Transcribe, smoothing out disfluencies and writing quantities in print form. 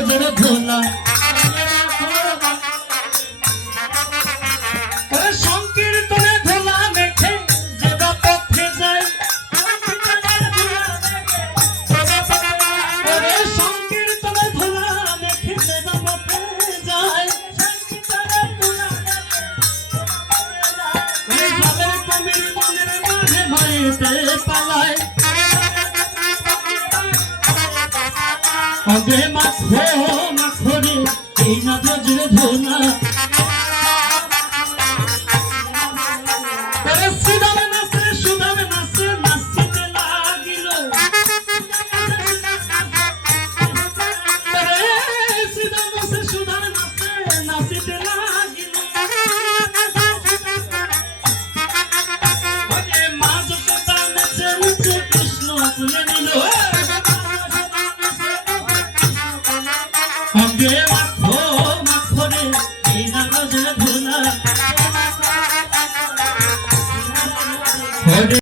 ব্রজের ধুলা সংকীর্তনে ধুলা মেখে যে বা পথে যায় সংকীর্তনে ধুলা মেখে যে বা পথে যায় জলের কমির মনের মাঝে মাইতে পালায় অগে মাখো মাখো রে এই না ব্রজের ধুলা